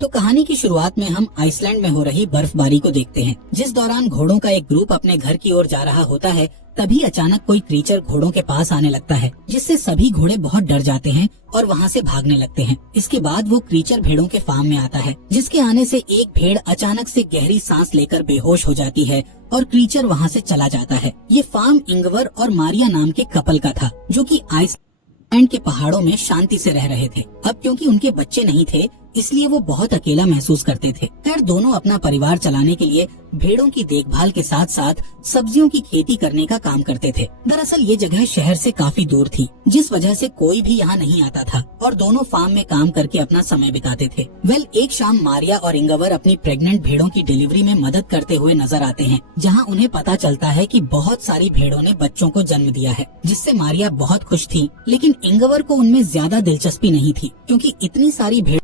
तो कहानी की शुरुआत में हम आइसलैंड में हो रही बर्फबारी को देखते हैं। जिस दौरान घोड़ों का एक ग्रुप अपने घर की ओर जा रहा होता है, तभी अचानक कोई क्रीचर घोड़ों के पास आने लगता है, जिससे सभी घोड़े बहुत डर जाते हैं और वहाँ से भागने लगते हैं। इसके बाद वो क्रीचर भेड़ों के फार्म में आता है, जिसके आने से एक भेड़ अचानक से गहरी सांस लेकर बेहोश हो जाती है और क्रीचर वहाँ से चला जाता है। ये फार्म इंगवर और मारिया नाम के कपल का था, जो कि आइसलैंड के पहाड़ों में शांति से रह रहे थे। अब क्योंकि उनके बच्चे नहीं थे, इसलिए वो बहुत अकेला महसूस करते थे। खैर, दोनों अपना परिवार चलाने के लिए भेड़ों की देखभाल के साथ साथ सब्जियों की खेती करने का काम करते थे। दरअसल ये जगह शहर से काफी दूर थी, जिस वजह से कोई भी यहाँ नहीं आता था और दोनों फार्म में काम करके अपना समय बिताते थे। एक शाम मारिया और इंगवर अपनी प्रेग्नेंट भेड़ों की डिलीवरी में मदद करते हुए नजर आते हैं, जहाँ उन्हें पता चलता है कि बहुत सारी भेड़ों ने बच्चों को जन्म दिया है, जिससे मारिया बहुत खुश थी। लेकिन इंगवर को उनमें ज्यादा दिलचस्पी नहीं थी, क्योंकि इतनी सारी भेड़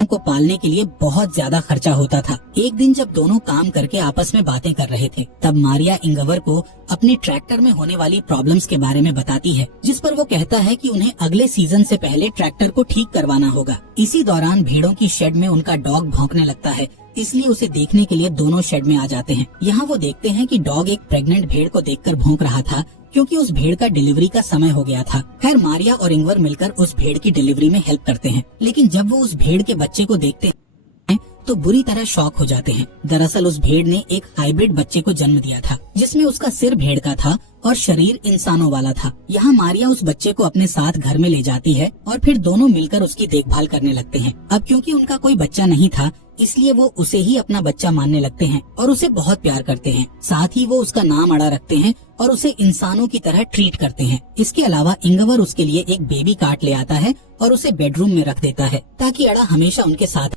को पालने के लिए बहुत ज्यादा खर्चा होता था। एक दिन जब दोनों काम करके आपस में बातें कर रहे थे, तब मारिया इंगवर को अपने ट्रैक्टर में होने वाली प्रॉब्लम्स के बारे में बताती है, जिस पर वो कहता है कि उन्हें अगले सीजन से पहले ट्रैक्टर को ठीक करवाना होगा। इसी दौरान भेड़ों की शेड में उनका डॉग भौंकने लगता है, इसलिए उसे देखने के लिए दोनों शेड में आ जाते हैं। यहाँ वो देखते हैं कि डॉग एक प्रेग्नेंट भेड़ को देखकर भौंक रहा था, क्योंकि उस भेड़ का डिलीवरी का समय हो गया था। खैर, मारिया और इंगवर मिलकर उस भेड़ की डिलीवरी में हेल्प करते हैं, लेकिन जब वो उस भेड़ के बच्चे को देखते हैं तो बुरी तरह शॉक हो जाते हैं। दरअसल उस भेड़ ने एक हाइब्रिड बच्चे को जन्म दिया था, जिसमें उसका सिर भेड़ का था और शरीर इंसानों वाला था। यहाँ मारिया उस बच्चे को अपने साथ घर में ले जाती है और फिर दोनों मिलकर उसकी देखभाल करने लगते हैं। अब क्योंकि उनका कोई बच्चा नहीं था, इसलिए वो उसे ही अपना बच्चा मानने लगते हैं और उसे बहुत प्यार करते हैं। साथ ही वो उसका नाम अड़ा रखते हैं और उसे इंसानों की तरह ट्रीट करते हैं। इसके अलावा इंगवर उसके लिए एक बेबी कार्ट ले आता है और उसे बेडरूम में रख देता है, ताकि अड़ा हमेशा उनके साथ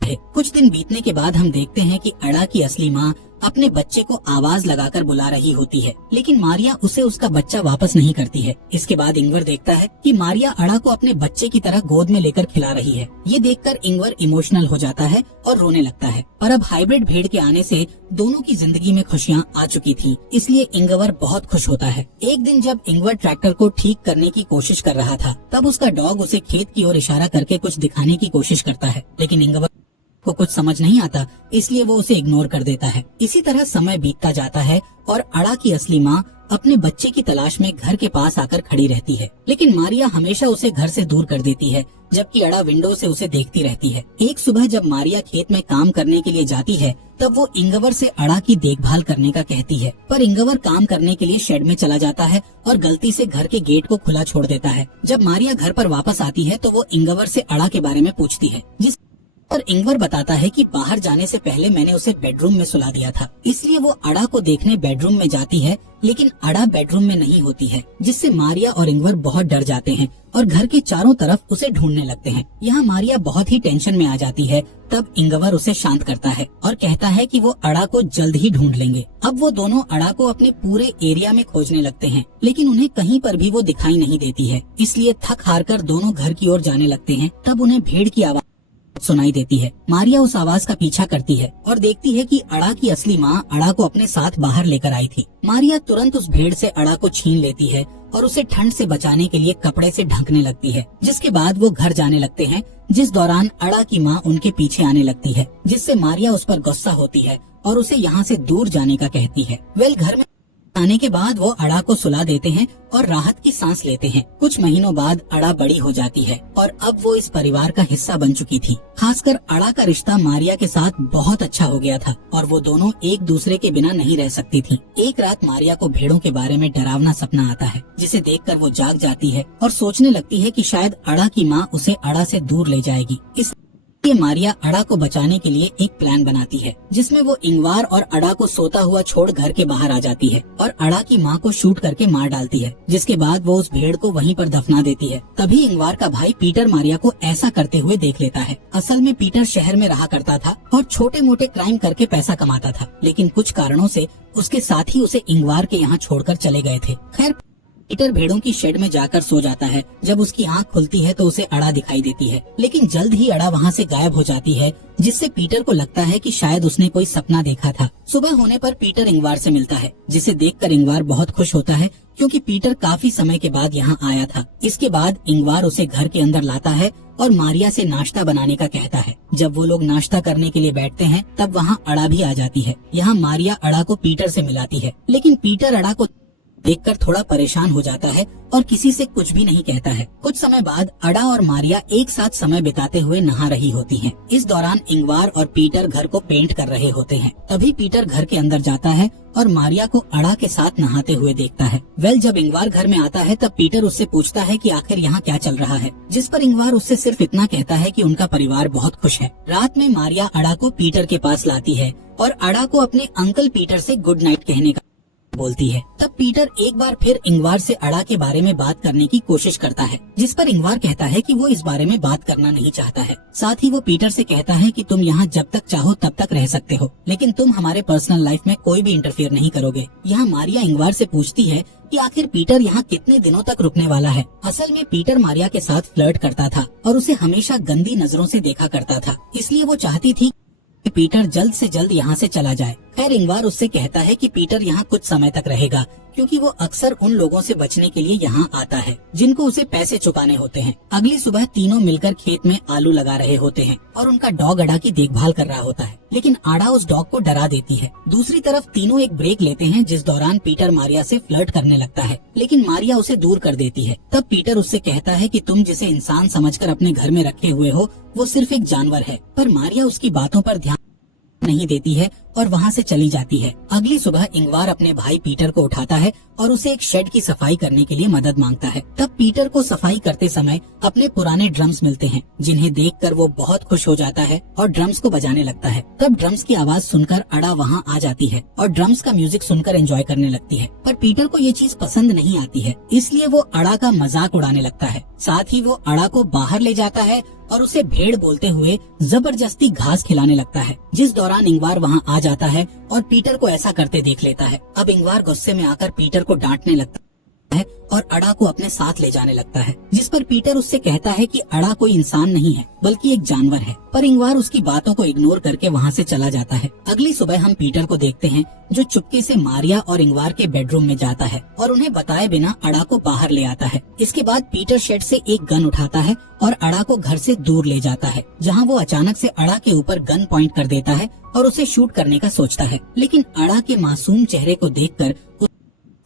है। कुछ दिन बीतने के बाद हम देखते हैं कि अड़ा की असली माँ अपने बच्चे को आवाज लगाकर बुला रही होती है, लेकिन मारिया उसे उसका बच्चा वापस नहीं करती है। इसके बाद इंगवर देखता है कि मारिया अड़ा को अपने बच्चे की तरह गोद में लेकर खिला रही है। ये देखकर इंगवर इमोशनल हो जाता है और रोने लगता है। और अब हाइब्रिड भेड़ के आने से दोनों की जिंदगी में खुशियाँ आ चुकी थी, इसलिए इंगवर बहुत खुश होता है। एक दिन जब इंगवर ट्रैक्टर को ठीक करने की कोशिश कर रहा था, तब उसका डॉग उसे खेत की ओर इशारा करके कुछ दिखाने की कोशिश करता है, लेकिन इंगवर को कुछ समझ नहीं आता, इसलिए वो उसे इग्नोर कर देता है। इसी तरह समय बीतता जाता है और अड़ा की असली माँ अपने बच्चे की तलाश में घर के पास आकर खड़ी रहती है, लेकिन मारिया हमेशा उसे घर से दूर कर देती है, जबकि अड़ा विंडो से उसे देखती रहती है। एक सुबह जब मारिया खेत में काम करने के लिए जाती है, तब वो इंगवर से अड़ा की देखभाल करने का कहती है, पर इंगवर काम करने के लिए शेड में चला जाता है और गलती से घर के गेट को खुला छोड़ देता है। जब मारिया घर पर वापस आती है तो वो इंगवर से अड़ा के बारे में पूछती है, जिस पर इंगवर बताता है कि बाहर जाने से पहले मैंने उसे बेडरूम में सुला दिया था। इसलिए वो अड़ा को देखने बेडरूम में जाती है, लेकिन अड़ा बेडरूम में नहीं होती है, जिससे मारिया और इंगवर बहुत डर जाते हैं और घर के चारों तरफ उसे ढूंढने लगते हैं। यहाँ मारिया बहुत ही टेंशन में आ जाती है। तब इंगवर उसे शांत करता है और कहता है कि वो अड़ा को जल्द ही ढूंढ लेंगे। अब वो दोनों अड़ा को अपने पूरे एरिया में खोजने लगते हैं, लेकिन उन्हें कहीं पर भी वो दिखाई नहीं देती है। इसलिए थक हार कर दोनों घर की ओर जाने लगते हैं। तब उन्हें भेड़ की आवाज सुनाई देती है। मारिया उस आवाज का पीछा करती है और देखती है कि अड़ा की असली माँ अड़ा को अपने साथ बाहर लेकर आई थी। मारिया तुरंत उस भेड़ से अड़ा को छीन लेती है और उसे ठंड से बचाने के लिए कपड़े से ढकने लगती है, जिसके बाद वो घर जाने लगते हैं, जिस दौरान अड़ा की माँ उनके पीछे आने लगती है, जिससे मारिया उस पर गुस्सा होती है और उसे यहाँ से दूर जाने का कहती है। घर में आने के बाद वो अड़ा को सुला देते हैं और राहत की सांस लेते हैं। कुछ महीनों बाद अड़ा बड़ी हो जाती है और अब वो इस परिवार का हिस्सा बन चुकी थी। खासकर अड़ा का रिश्ता मारिया के साथ बहुत अच्छा हो गया था और वो दोनों एक दूसरे के बिना नहीं रह सकती थी। एक रात मारिया को भेड़ों के बारे में डरावना सपना आता है, जिसे देखकर वो जाग जाती है और सोचने लगती है कि शायद अड़ा की माँ उसे अड़ा से दूर ले जाएगी। मारिया अड़ा को बचाने के लिए एक प्लान बनाती है, जिसमें वो इंगवार और अड़ा को सोता हुआ छोड़ घर के बाहर आ जाती है और अड़ा की माँ को शूट करके मार डालती है, जिसके बाद वो उस भेड़ को वहीं पर दफना देती है। तभी इंगवार का भाई पीटर मारिया को ऐसा करते हुए देख लेता है। असल में पीटर शहर में रहा करता था और छोटे मोटे क्राइम करके पैसा कमाता था, लेकिन कुछ कारणों से उसके साथी उसे इंगवार के यहाँ छोड़कर चले गए थे। खैर, पीटर भेड़ों की शेड में जाकर सो जाता है। जब उसकी आंख खुलती है तो उसे अड़ा दिखाई देती है, लेकिन जल्द ही अड़ा वहाँ से गायब हो जाती है, जिससे पीटर को लगता है कि शायद उसने कोई सपना देखा था। सुबह होने पर पीटर इंगवार से मिलता है, जिसे देखकर इंगवार बहुत खुश होता है, क्योंकि पीटर काफी समय के बाद यहाँ आया था। इसके बाद इंगवार उसे घर के अंदर लाता है और मारिया से नाश्ता बनाने का कहता है। जब वो लोग नाश्ता करने के लिए बैठते हैं तब वहाँ अड़ा भी आ जाती है। यहाँ मारिया अड़ा को पीटर से मिलाती है, लेकिन पीटर अड़ा को देखकर थोड़ा परेशान हो जाता है और किसी से कुछ भी नहीं कहता है। कुछ समय बाद अड़ा और मारिया एक साथ समय बिताते हुए नहा रही होती हैं। इस दौरान इंगवार और पीटर घर को पेंट कर रहे होते हैं। तभी पीटर घर के अंदर जाता है और मारिया को अड़ा के साथ नहाते हुए देखता है। जब इंगवार घर में आता है तब पीटर उससे पूछता है कि आखिर यहाँ क्या चल रहा है, जिस पर इंगवार उससे सिर्फ इतना कहता है कि उनका परिवार बहुत खुश है। रात में मारिया अड़ा को पीटर के पास लाती है और अड़ा को अपने अंकल पीटर से गुड नाइट कहने का बोलती है। तब पीटर एक बार फिर इंगवार से अड़ा के बारे में बात करने की कोशिश करता है, जिस पर इंगवार कहता है कि वो इस बारे में बात करना नहीं चाहता है। साथ ही वो पीटर से कहता है कि तुम यहाँ जब तक चाहो तब तक रह सकते हो, लेकिन तुम हमारे पर्सनल लाइफ में कोई भी इंटरफियर नहीं करोगे। यहाँ मारिया इंगवार से पूछती है कि आखिर पीटर यहाँ कितने दिनों तक रुकने वाला है। असल में पीटर मारिया के साथ फ्लर्ट करता था और उसे हमेशा गंदी नजरों से देखा करता था, इसलिए वो चाहती थी कि पीटर जल्द से जल्द यहाँ से चला जाए। खैर इंगवार उससे कहता है कि पीटर यहाँ कुछ समय तक रहेगा, क्योंकि वो अक्सर उन लोगों से बचने के लिए यहाँ आता है जिनको उसे पैसे चुकाने होते हैं। अगली सुबह तीनों मिलकर खेत में आलू लगा रहे होते हैं और उनका डॉग अड़ा की देखभाल कर रहा होता है, लेकिन अड़ा उस डॉग को डरा देती है। दूसरी तरफ तीनों एक ब्रेक लेते हैं, जिस दौरान पीटर मारिया से फ्लर्ट करने लगता है, लेकिन मारिया उसे दूर कर देती है। तब पीटर उससे कहता है कि तुम जिसे इंसान समझकर अपने घर में रखे हुए हो वो सिर्फ एक जानवर है, पर मारिया उसकी बातों पर ध्यान नहीं देती है और वहाँ से चली जाती है। अगली सुबह इंगवार अपने भाई पीटर को उठाता है और उसे एक शेड की सफाई करने के लिए मदद मांगता है। तब पीटर को सफाई करते समय अपने पुराने ड्रम्स मिलते हैं, जिन्हें देखकर वो बहुत खुश हो जाता है और ड्रम्स को बजाने लगता है। तब ड्रम्स की आवाज सुनकर अड़ा वहाँ आ जाती है और ड्रम्स का म्यूजिक सुनकर एंजॉय करने लगती है, पर पीटर को ये चीज पसंद नहीं आती है, इसलिए वो अड़ा का मजाक उड़ाने लगता है। साथ ही वो अड़ा को बाहर ले जाता है और उसे भेड़ बोलते हुए जबरदस्ती घास खिलाने लगता है, जिस दौरान इंगवार वहाँ आ जाता है और पीटर को ऐसा करते देख लेता है। अब इंगवार गुस्से में आकर पीटर को डांटने लगता है और अड़ा को अपने साथ ले जाने लगता है, जिस पर पीटर उससे कहता है कि अड़ा कोई इंसान नहीं है बल्कि एक जानवर है, पर इंगवार उसकी बातों को इग्नोर करके वहाँ से चला जाता है। अगली सुबह हम पीटर को देखते हैं जो चुपके से मारिया और इंगवार के बेडरूम में जाता है और उन्हें बताए बिना अड़ा को बाहर ले आता है। इसके बाद पीटर शेड से एक गन उठाता है और अड़ा को घर से दूर ले जाता है, जहाँ वो अचानक से अड़ा के ऊपर गन पॉइंट कर देता है और उसे शूट करने का सोचता है, लेकिन अड़ा के मासूम चेहरे को देखकर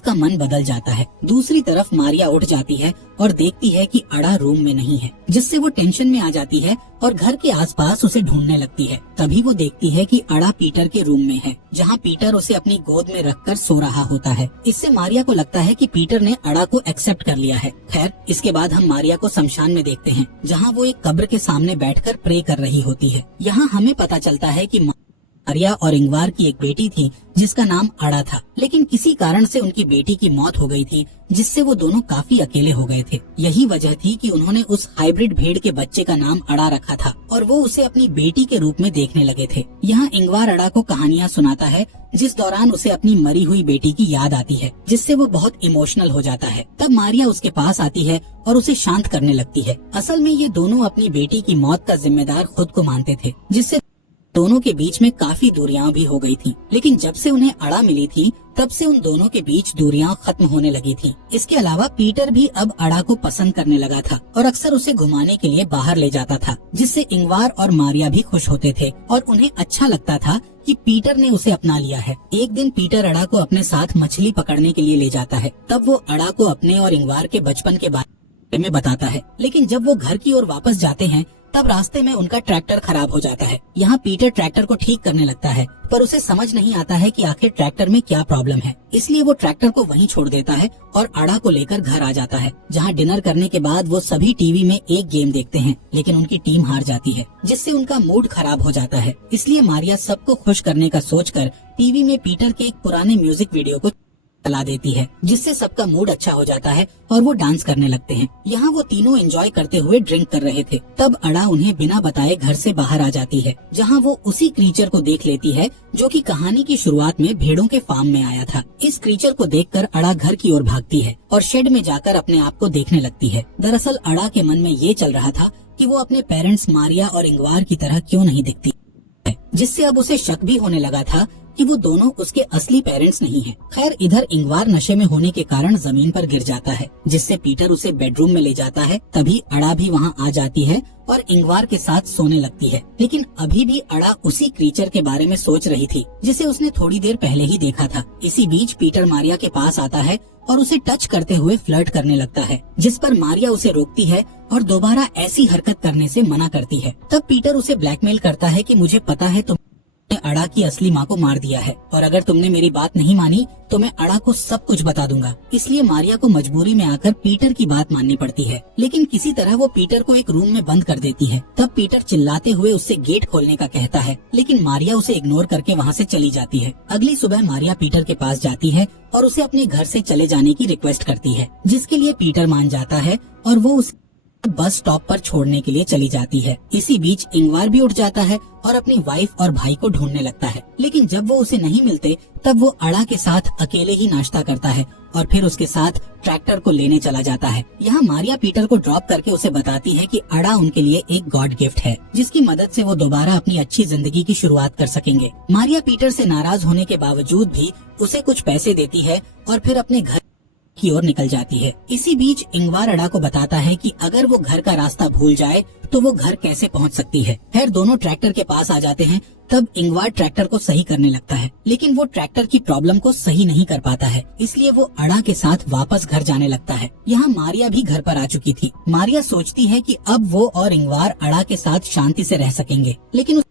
का मन बदल जाता है। दूसरी तरफ मारिया उठ जाती है और देखती है कि अड़ा रूम में नहीं है, जिससे वो टेंशन में आ जाती है और घर के आसपास उसे ढूंढने लगती है। तभी वो देखती है कि अड़ा पीटर के रूम में है, जहाँ पीटर उसे अपनी गोद में रखकर सो रहा होता है। इससे मारिया को लगता है कि पीटर ने अड़ा को एक्सेप्ट कर लिया है। खैर इसके बाद हम मारिया को शमशान में देखते हैं, जहाँ वो एक कब्र के सामने बैठकर प्रे कर रही होती है। यहाँ हमें पता चलता है कि मारिया और इंगवार की एक बेटी थी जिसका नाम अड़ा था, लेकिन किसी कारण से उनकी बेटी की मौत हो गई थी, जिससे वो दोनों काफी अकेले हो गए थे। यही वजह थी कि उन्होंने उस हाइब्रिड भेड़ के बच्चे का नाम अड़ा रखा था और वो उसे अपनी बेटी के रूप में देखने लगे थे। यहाँ इंगवार अड़ा को कहानियाँ सुनाता है, जिस दौरान उसे अपनी मरी हुई बेटी की याद आती है, जिससे वो बहुत इमोशनल हो जाता है। तब मारिया उसके पास आती है और उसे शांत करने लगती है। असल में ये दोनों अपनी बेटी की मौत का जिम्मेदार खुद को मानते थे, जिससे दोनों के बीच में काफी दूरियां भी हो गई थीं। लेकिन जब से उन्हें अड़ा मिली थी तब से उन दोनों के बीच दूरियां खत्म होने लगी थीं। इसके अलावा पीटर भी अब अड़ा को पसंद करने लगा था और अक्सर उसे घुमाने के लिए बाहर ले जाता था, जिससे इंगवार और मारिया भी खुश होते थे और उन्हें अच्छा लगता था कि पीटर ने उसे अपना लिया है। एक दिन पीटर अड़ा को अपने साथ मछली पकड़ने के लिए ले जाता है। तब वो अड़ा को अपने और इंगवार के बचपन के बारे में बताता है, लेकिन जब वो घर की ओर वापस जाते हैं तब रास्ते में उनका ट्रैक्टर खराब हो जाता है। यहाँ पीटर ट्रैक्टर को ठीक करने लगता है, पर उसे समझ नहीं आता है कि आखिर ट्रैक्टर में क्या प्रॉब्लम है, इसलिए वो ट्रैक्टर को वहीं छोड़ देता है और अड़ा को लेकर घर आ जाता है, जहाँ डिनर करने के बाद वो सभी टीवी में एक गेम देखते हैं, लेकिन उनकी टीम हार जाती है, जिससे उनका मूड खराब हो जाता है। इसलिए मारिया सबको खुश करने का सोचकर टीवी में पीटर के एक पुराने म्यूजिक वीडियो को चला देती है, जिससे सबका मूड अच्छा हो जाता है और वो डांस करने लगते हैं। यहाँ वो तीनों एंजॉय करते हुए ड्रिंक कर रहे थे। तब अड़ा उन्हें बिना बताए घर से बाहर आ जाती है, जहाँ वो उसी क्रीचर को देख लेती है जो कि कहानी की शुरुआत में भेड़ों के फार्म में आया था। इस क्रीचर को देखकर अड़ा घर की ओर भागती है और शेड में जाकर अपने आप को देखने लगती है। दरअसल अड़ा के मन में ये चल रहा था कि वो अपने पेरेंट्स मारिया और इंगवार की तरह क्यों नहीं दिखती, जिससे अब उसे शक भी होने लगा था कि वो दोनों उसके असली पेरेंट्स नहीं हैं। खैर इधर इंगवार नशे में होने के कारण जमीन पर गिर जाता है, जिससे पीटर उसे बेडरूम में ले जाता है। तभी अड़ा भी वहाँ आ जाती है और इंगवार के साथ सोने लगती है। लेकिन अभी भी अड़ा उसी क्रीचर के बारे में सोच रही थी जिसे उसने थोड़ी देर पहले ही देखा था। इसी बीच पीटर मारिया के पास आता है और उसे टच करते हुए फ्लर्ट करने लगता है, जिस पर मारिया उसे रोकती है और दोबारा ऐसी हरकत करने से मना करती है। तब पीटर उसे ब्लैकमेल करता है कि मुझे पता है तुमने अड़ा की असली माँ को मार दिया है और अगर तुमने मेरी बात नहीं मानी तो मैं अड़ा को सब कुछ बता दूंगा। इसलिए मारिया को मजबूरी में आकर पीटर की बात माननी पड़ती है, लेकिन किसी तरह वो पीटर को एक रूम में बंद कर देती है। तब पीटर चिल्लाते हुए उससे गेट खोलने का कहता है, लेकिन मारिया उसे इग्नोर करके वहाँ से चली जाती है। अगली सुबह मारिया पीटर के पास जाती है और उसे अपने घर से चले जाने की रिक्वेस्ट करती है, जिसके लिए पीटर मान जाता है और वो उसे बस स्टॉप पर छोड़ने के लिए चली जाती है। इसी बीच इंगवार भी उठ जाता है और अपनी वाइफ और भाई को ढूंढने लगता है, लेकिन जब वो उसे नहीं मिलते तब वो अड़ा के साथ अकेले ही नाश्ता करता है और फिर उसके साथ ट्रैक्टर को लेने चला जाता है। यहाँ मारिया पीटर को ड्रॉप करके उसे बताती है कि अड़ा उनके लिए एक गॉड गिफ्ट है, जिसकी मदद से वो दोबारा अपनी अच्छी जिंदगी की शुरुआत कर सकेंगे। मारिया पीटर से नाराज होने के बावजूद भी उसे कुछ पैसे देती है और फिर अपने घर की ओर निकल जाती है। इसी बीच इंगवार अड़ा को बताता है कि अगर वो घर का रास्ता भूल जाए तो वो घर कैसे पहुंच सकती है। खैर दोनों ट्रैक्टर के पास आ जाते हैं। तब इंगवार ट्रैक्टर को सही करने लगता है, लेकिन वो ट्रैक्टर की प्रॉब्लम को सही नहीं कर पाता है, इसलिए वो अड़ा के साथ वापस घर जाने लगता है। यहाँ मारिया भी घर पर आ चुकी थी। मारिया सोचती है कि अब वो और इंगवार अड़ा के साथ शांति से रह सकेंगे, लेकिन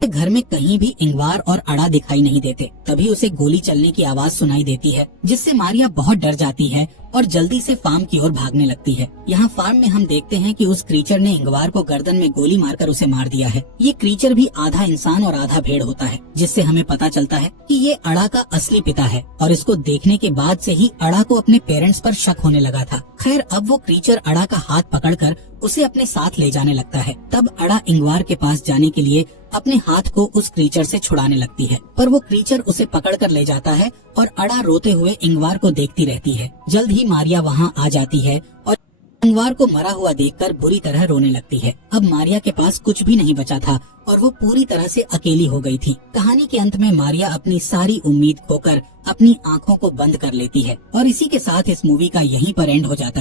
घर में कहीं भी इंगवार और अड़ा दिखाई नहीं देते। तभी उसे गोली चलने की आवाज सुनाई देती है, जिससे मारिया बहुत डर जाती है और जल्दी से फार्म की ओर भागने लगती है। यहाँ फार्म में हम देखते हैं कि उस क्रीचर ने इंगवार को गर्दन में गोली मारकर उसे मार दिया है। ये क्रीचर भी आधा इंसान और आधा भेड़ होता है, जिससे हमें पता चलता है कि ये अड़ा का असली पिता है और इसको देखने के बाद से ही अड़ा को अपने पेरेंट्स पर शक होने लगा था। खैर अब वो क्रीचर अड़ा का हाथ पकड़कर उसे अपने साथ ले जाने लगता है। तब अड़ा इंगवार के पास जाने के लिए अपने हाथ को उस क्रीचर से छुड़ाने लगती है, पर वो क्रीचर उसे पकड़कर ले जाता है और अड़ा रोते हुए इंगवार को देखती रहती है। जल्द ही मारिया वहाँ आ जाती है और इंगवार को मरा हुआ देखकर बुरी तरह रोने लगती है। अब मारिया के पास कुछ भी नहीं बचा था और वो पूरी तरह से अकेली हो गई थी। कहानी के अंत में मारिया अपनी सारी उम्मीद खोकर अपनी आँखों को बंद कर लेती है और इसी के साथ इस मूवी का यहीं पर एंड हो जाता है।